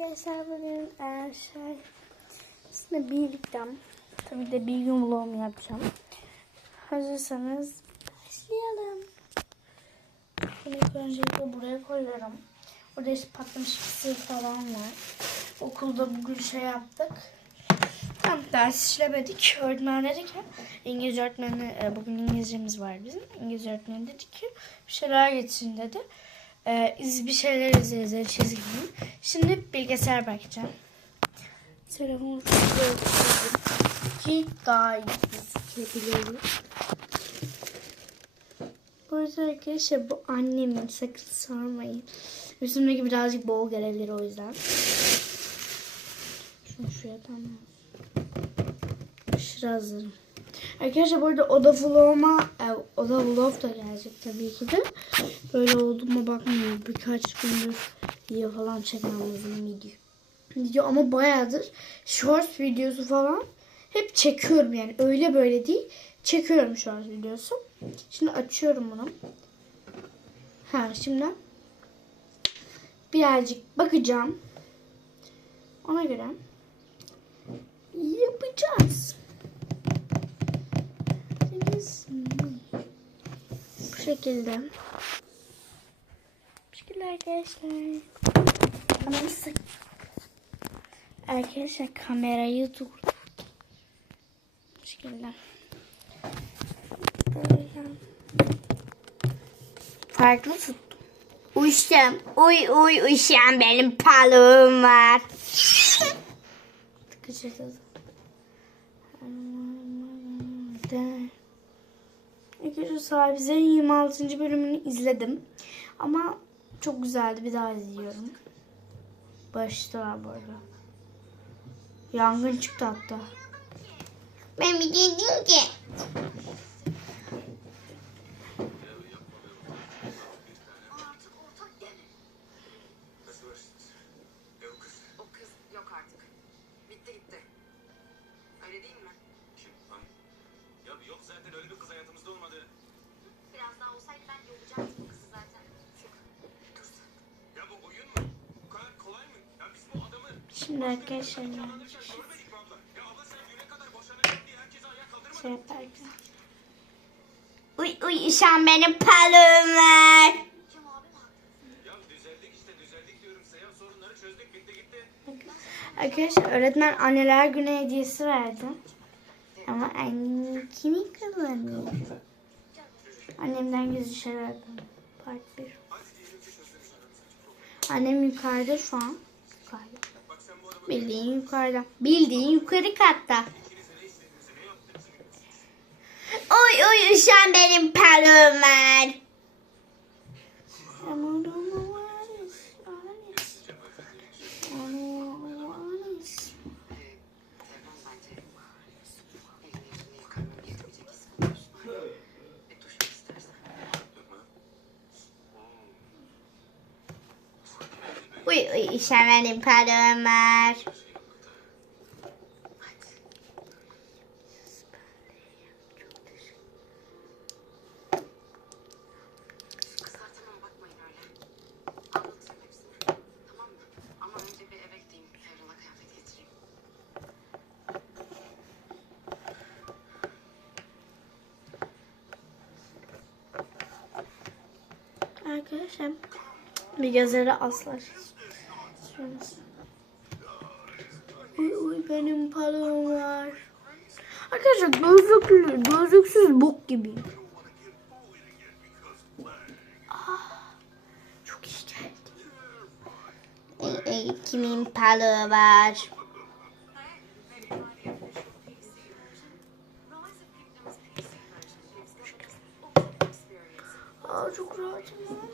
arkadaşlar bugün e, şey sizinle birlikte tabii de bir gün vlogum yapacağım. Hazırsanız başlayalım. Bunu ilk öncelikle buraya koyuyorum. Burada işte patlamış kısır falan var. Okulda bugün şey yaptık. Tam ders işlemedik. Öğretmen dedi ki İngilizce öğretmeni e, bugün İngilizcemiz var bizim. İngilizce öğretmeni dedi ki bir şeyler getirin dedi. E, iz bir şeyler izleyeceğiz çizgi film. Şimdi bilgisayar bakacağım. Telefonu şuraya ki daha iyi gözükebilirim. Bu arada arkadaşlar bu annemin sakın sormayın. Üstümdeki birazcık bol gelebilir o yüzden. Şunu şuraya tamam. Aşırı hazırım. Arkadaşlar bu arada oda vloguma, e, oda vlog da gelecek tabii ki de. Böyle olduğuma bakmayın. Birkaç gündür video falan çekmem lazım video. Video ama bayağıdır short videosu falan hep çekiyorum yani. Öyle böyle değil. Çekiyorum short videosu. Şimdi açıyorum bunu. Ha şimdi birazcık bakacağım. Ona göre yapacağız. Bu şekilde. Bu şekilde arkadaşlar. Sık. Arkadaşlar kamerayı dur. Bu şekilde. Böyle. Farklı tuttum. Uşum, uy uy uşum benim balığım var. Tıkıcırdı. Arkadaşlar bize 26. bölümünü izledim. Ama çok güzeldi. Bir daha izliyorum. Başta bu arada. Yangın çıktı hatta. Ben bir dedim ki. Mi? Ya düzeldik işte düzeldik diyorum size. Ya sorunları çözdük bitti gitti. Arkadaşlar öğretmen anneler günü hediyesi verdi. Ama annem kimi kazanıyor? Annemden şeyler yapıyorum. Part 1. Annem yukarıda şu an. Bildiğin yukarıda. Bildiğin yukarı katta. Uy uy uşum benim balığım var. Telefon bence elini yüzünü yıkamıyor. Yetmeyecek hissediyorsun. Bir duş al istersen. Uy uy uşum benim balığım var. Kızartamam bakmayın öyle. Anlatırım hepsini. Tamam mı? Ama önce bir eve gideyim. Ferhan'a kıyafet getireyim. Arkadaşlar bir gözleri aslar. Şurası. Uy uy benim balığım var. Arkadaşlar gözlüklü, gözlüksüz bok gibi. Ah, çok iyi geldi. Uy uy kimin balığı var. Aa, çok rahatım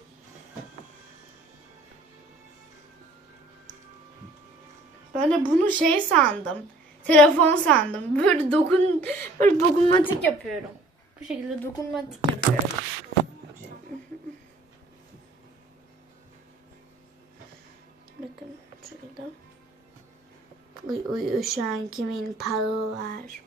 Ben de bunu şey sandım. Telefon sandım. Böyle dokun böyle dokunmatik yapıyorum. Bu şekilde dokunmatik yapıyorum. Bakın şurada. Uy uy uşağın kimin balığı var.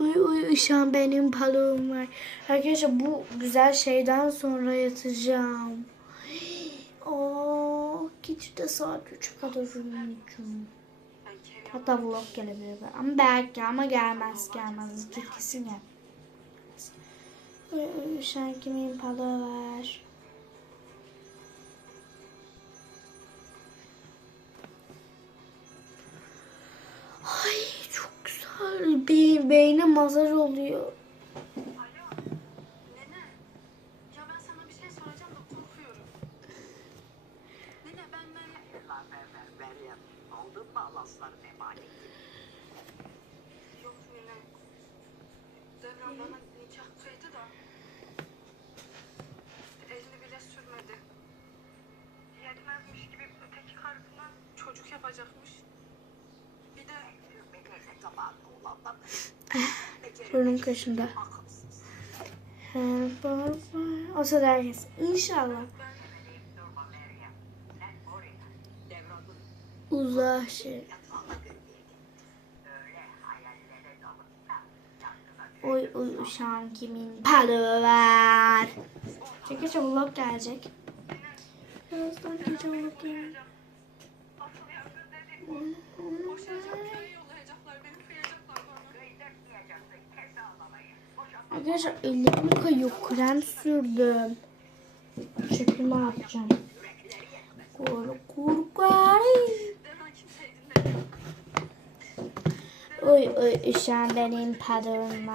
Uy uy ışan benim balığım var. Arkadaşlar bu güzel şeyden sonra yatacağım. Oo, gece de saat 3'e kadar uyuyacağım. Hatta vlog gelebilir. Ama belki ama gelmez gelmez. Kesin gelmez. Uy uy ışan kimin balığı var. Öteki karısından çocuk yapacakmış. Bir de. Burnum baba. O sırada herkes. İnşallah. Uzak şey. Oy oy uşağım kimin balığı var. Gece vlog gelecek. Birazdan gece vlog gelecek. Arkadaşlar ellerim kayıyor. Krem sürdüm. Çöpümü atacağım. Dinlemiyor. Oy oy uşağım benim balığım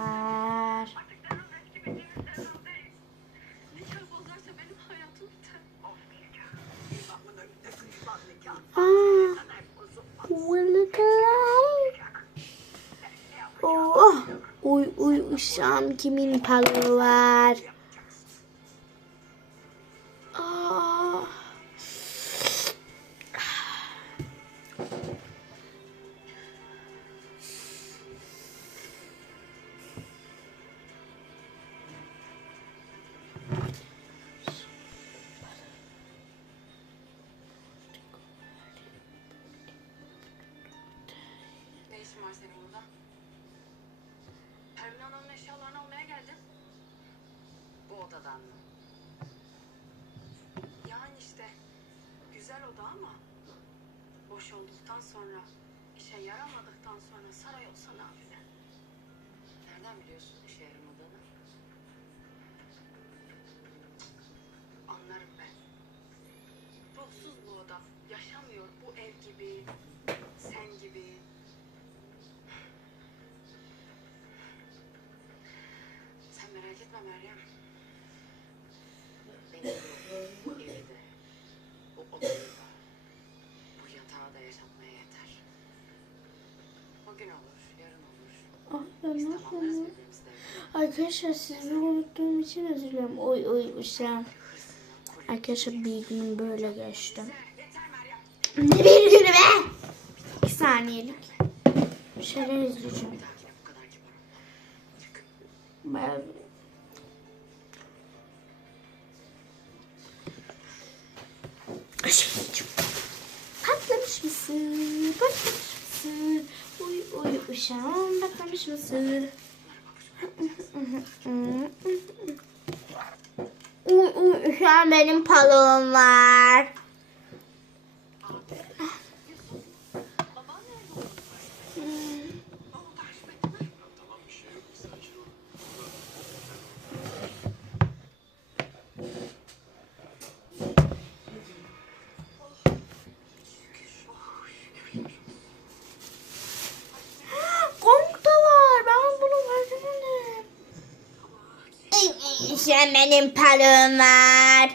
uy uy uşağım kimin balığı var. Aa. Ne işin var senin burada? Pervin Hanım'ın eşyalarını almaya geldim. Bu odadan mı? Yani işte güzel oda ama boş olduktan sonra işe yaramadıktan sonra saray olsa nafile. Nereden biliyorsun işe yaramadığını? Anlarım ben. Ruhsuz bu oda. Yaşamıyor bu ev gibi, sen gibi. Sen merak etme Meryem. Benim bu evi de, bu odayı da, bu yatağı da yaşatmaya yeter. Bugün olur, yarın olur. Ah, ben nasıl. Arkadaşlar sizi unuttuğum için özür dilerim. Oy oy koruyor. Arkadaşlar bir günüm böyle geçti. Ne bir günü be? İki saniyelik. Bir şeyler izleyeceğim. Bir Aşkım. Patlamış mısır? Patlamış mısır? Uy uy uşağım patlamış mısır? Uy uy uşağım benim palom var. Baban nerede oldu? Ne oldu Haşmet'ime? Tamam bir şey yok. Sakin ol. Gong da var. Ben bunu verdim. Sen benim palım var.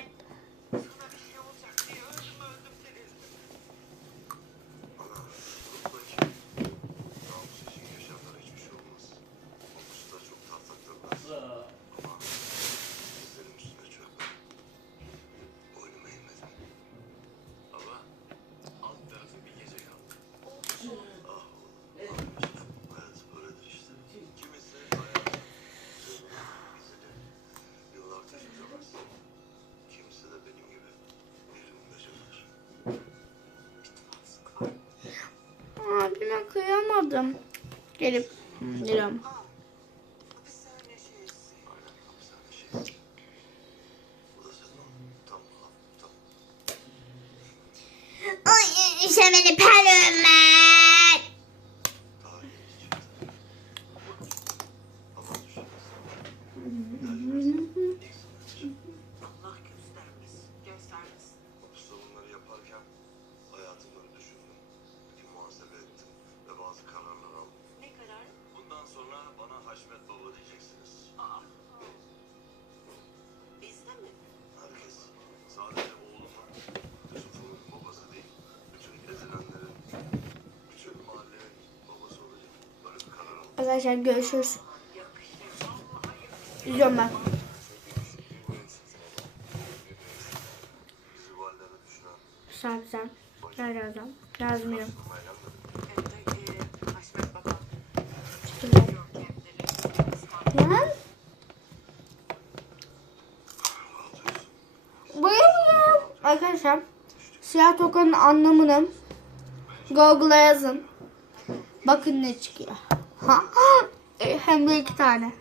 Kıyamadım. Gelip geliyorum. arkadaşlar görüşürüz. Gidiyorum ben. Sabzan. Nerede adam? Yazmıyorum. Lan. Bayılıyorum. Arkadaşlar siyah tokanın anlamını Google'a yazın. Bakın ne çıkıyor. E, hem de iki tane.